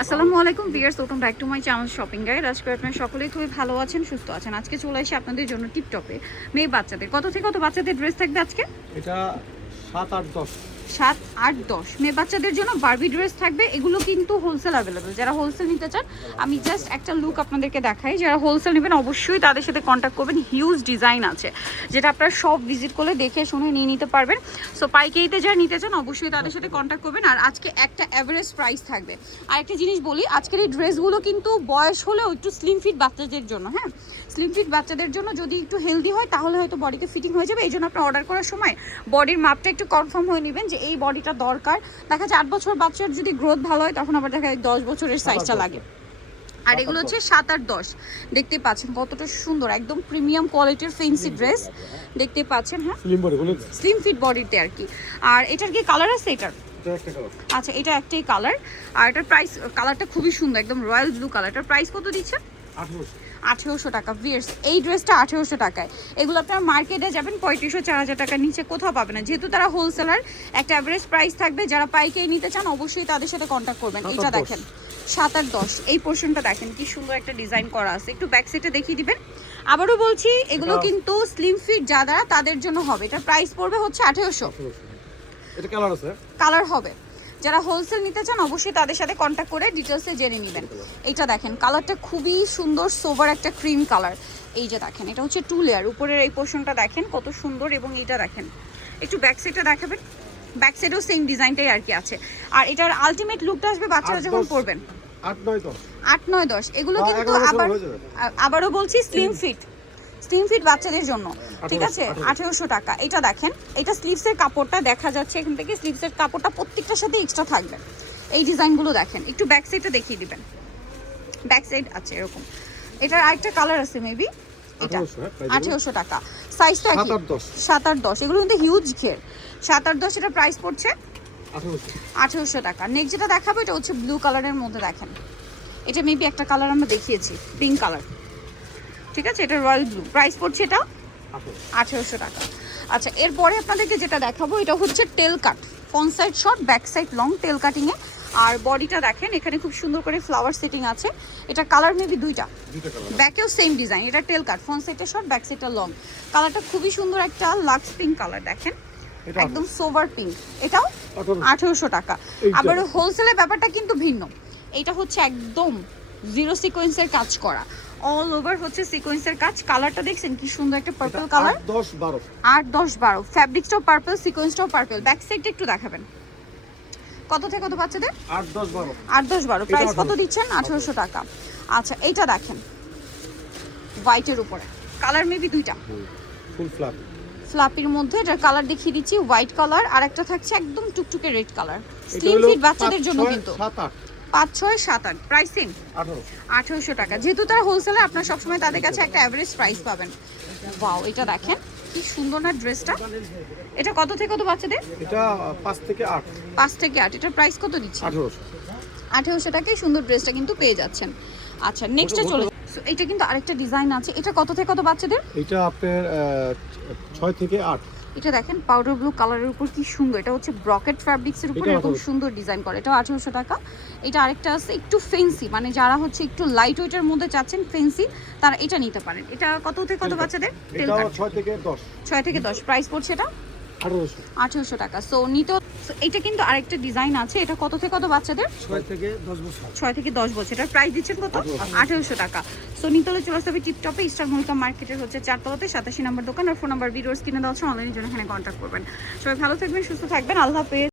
আসসালামু আলাইকুম viewers, welcome back to my channel shopping guide. আজকে আপনারা সকলেই খুবই ভালো আছেন, সুস্থ আছেন। আজকে চলে এসে আপনাদের জন্য টিপটপে মেয়ে বাচ্চাদের কত থেকে কত বাচ্চাদের ড্রেস থাকবে আজকে? এটা 7, 8, 10 7, 8, 10 মেয়ে বাচ্চাদের জন্য বারবি ড্রেস থাকবে। এগুলো কিন্তু হোলসেল অ্যাভেলেবেল। যারা হোলসেল নিতে চান, আমি জাস্ট একটা লুক আপনাদেরকে দেখাই। যারা হোলসেল নেবেন অবশ্যই তাদের সাথে কন্ট্যাক্ট করবেন। হিউজ ডিজাইন আছে যেটা আপনারা সব ভিজিট করলে দেখে শুনে নিয়ে নিতে পারবেন। সো পাইকারিতে যারা নিতে চান অবশ্যই তাদের সাথে কন্ট্যাক্ট করবেন। আর আজকে একটা অ্যাভারেজ প্রাইস থাকবে। আর একটা জিনিস বলি, আজকের এই ড্রেসগুলো কিন্তু বয়স হলেও একটু স্লিম ফিট বাচ্চাদের জন্য। হ্যাঁ, স্লিম ফিট বাচ্চাদের জন্য যদি একটু হেলদি হয় তাহলে হয়তো বডিতে ফিটিং হয়ে যাবে। এই জন্য আপনার অর্ডার করার সময় বডির মাপটা একটু কনফার্ম হয়ে নেবেন যে এই বডিটা দরকার। দেখা যায় 8 বছর বাচ্চার যদি গ্রোথ ভালো হয় তখন আবার দেখা যায় 10 বছরের সাইজটা লাগে। আর এগুলো হচ্ছে 7, 8, 10। দেখতে পাচ্ছেন কতটা সুন্দর, একদম প্রিমিয়াম কোয়ালিটির ফেন্সি ড্রেস দেখতে পাচ্ছেন। হ্যাঁ, স্লিম ফিট বডিতে আর কি। আর এটার কি কালার আছে? এটার আচ্ছা, এটা একটাই কালার। আর এটার প্রাইস, কালারটা খুবই সুন্দর, একদম রয়্যাল ব্লু কালার। এটার প্রাইস কত দিচ্ছে? 1800 টাকা। ভিউয়ার্স, এই ড্রেসটা 1800 টাকায়। এগুলো আপনার মার্কেটে যাবেন 3500, 4000 টাকার নিচে কোথাও পাবেন না। যেহেতু তারা হোলসেলার, একটা অ্যাভারেজ প্রাইস থাকবে। যারা পাইকারি নিতে চান অবশ্যই তাদের সাথে কন্ট্যাক্ট করবেন। এটা দেখেন 7 আর 10, এই পোর্শনটা দেখেন কি সুন্দর একটা ডিজাইন করা আছে। একটু ব্যাক সাইডে দেখিয়ে দিবেন। আবারও বলছি, এগুলো কিন্তু স্লিম ফিট যারা তাদের জন্য হবে। এটা প্রাইস পড়বে হচ্ছে 1800। এটা কালার আছে, কালার হবে। যারা হোলসেল নিতে চান অবশ্যই তাদের সাথে কন্ট্যাক্ট করে ডিটেলসে জেনে নেবেন। এইটা দেখেন, কালারটা খুবই সুন্দর, সোবার একটা ক্রিম কালার। এই যে দেখেন, এটা হচ্ছে 2 লেয়ার। উপরের এই পোর্শনটা দেখেন কত সুন্দর। এবং এটা দেখেন, একটু ব্যাক সাইডটা দেখাবেন। ব্যাক সাইডেও সেম ডিজাইনটাই আর কি আছে। আর এটার আলটিমেট লুকটা আসবে বাচ্চারা যখন পরবেন। 8, 9, 10 8, 9, 10 এগুলো কিন্তু আবারও বলছি স্লিম ফিট বাচ্চাদের জন্য। ঠিক আছে, 1800 টাকা। এটা দেখেন, এটা স্লিভসের কাপড়টা দেখা যাচ্ছে এখান থেকে। স্লিভসের কাপড়টা প্রত্যেকটার সাথে এক্সট্রা থাকবে। এই ডিজাইনগুলো দেখেন, একটু ব্যাক সাইডটা দেখিয়ে দিবেন। ব্যাক সাইড আছে এরকম। এটার আরেকটা কালার আছে মেবি। এটা 1800 টাকা। সাইজটা কি? 7 আর 10 এগুলো কিন্তু হিউজ ঘের। 7 আর 10 এটা প্রাইস পড়ছে 1800 টাকা। নেক্সট যেটা দেখাবো এটা হচ্ছে ব্লু কালারের মধ্যে। দেখেন, এটা মেবি একটা কালার আমরা দেখিয়েছি, পিঙ্ক কালার। ঠিক আছে, এটা রয়্যাল ব্লু। প্রাইস পড়ছে এটা 1800 টাকা। আচ্ছা, এরপরে আপনাদেরকে যেটা দেখাবো এটা হচ্ছে tail cut, front side short, back side long, tail কাটিংয়ে। আর বডিটা দেখেন, এখানে খুব সুন্দর করে ফ্লাওয়ার সেটিং আছে। এটা কালার মেবি দুইটা, ব্যাকেও সেম ডিজাইন। এটা টেল কাট, ফ্রন্ট সাইডটা শর্ট, ব্যাক সাইডটা লং। কালারটা খুবই সুন্দর, একটা লাক্স পিঙ্ক কালার। দেখেন, একদম সোভার পিঙ্ক। এটাও 1800 টাকা। আবার হোলসেলের ব্যাপারটা কিন্তু ভিন্ন। এটা হচ্ছে একদম জিরো সিকোয়েন্সের কাজ করা, অল ওভার হচ্ছে সিকোয়েন্সের কাজ। কালারটা দেখছেন কি সুন্দর, একটা পার্পল কালার। 8, 10, 12 ফ্যাব্রিক্সটাও পার্পল, সিকোয়েন্সটাও পার্পল। ব্যাক সাইডটা একটু দেখাবেন। কত থেকে কত বাচ্চাদের? 8, 10, 12 8, 10, 12 প্রাইস কত দিচ্ছেন? 1800 টাকা। আচ্ছা, এইটা দেখেন হোয়াইটের উপরে, কালার মেবি দুইটা, ফুল ফ্লাপির মধ্যে। এটার কালার দেখিয়ে দিচ্ছি, হোয়াইট কালার। আর একটা থাকছে একদম টুকটুকে রেড কালার। স্লিম ফিট বাচ্চাদের জন্য কিন্তু 5, 6, 7, 8 প্রাইস সেম 1800 টাকা। যেহেতু তারা হোলসেলার, আপনার সবসময় তাদের কাছে একটা অ্যাভারেজ প্রাইস পাবেন। ওয়াও, এটা দেখেন কি সুন্দর না ড্রেসটা। এটা কত থেকে কত বাচ্চাদের? এটা 5 থেকে 8। 5 থেকে 8। এটার প্রাইস কত দিচ্ছি? 1800 টাকায় সুন্দর ড্রেসটা কিন্তু পেয়ে যাচ্ছেন। আচ্ছা, নেক্সটে চলে যাই। সো এটা কিন্তু আরেকটা ডিজাইন আছে। এটা কত থেকে কত বাচ্চাদের? এটা আপনার 6 থেকে 8। এটা দেখেন পাউডার ব্লু কালারের উপর কি সুন্দর। এটা হচ্ছে ব্রকেট ফ্যাব্রিক্সের উপর এরকম সুন্দর ডিজাইন করে। এটা 1800 টাকা। এটা আরেকটা আছে একটু ফেন্সি, মানে যারা হচ্ছে একটু লাইট ওয়েটের মধ্যে চাচ্ছেন ফেন্সি, তারা এটা নিতে পারেন। এটা কত থেকে কত বাচ্চাদের? এটা 6 থেকে 10। 6 থেকে 10 প্রাইস পড়ছে এটা 1800 টাকা। সো নিতে, এটা কিন্তু আরেকটা ডিজাইন আছে। এটা কত থেকে কত বাচ্চাদের? 6 থেকে 10 বছর। 6 থেকে 10 বছর। এটার প্রাইস দিচ্ছেন কত? 1800 টাকা। সো নিতে হলে চলে আসতে হবে টিপটপে, ইস্টার মল্লিকা মার্কেটের হচ্ছে 4 তলাতে 87 নম্বর দোকান। আর ফোন নাম্বার ভিডিওস কিনে দেওয়া হচ্ছে, অনলাইনে জন্য এখানে কন্ট্যাক্ট করবেন। সবাই ভালো থাকবেন, সুস্থ থাকবেন, আল্লাহ হাফেজ।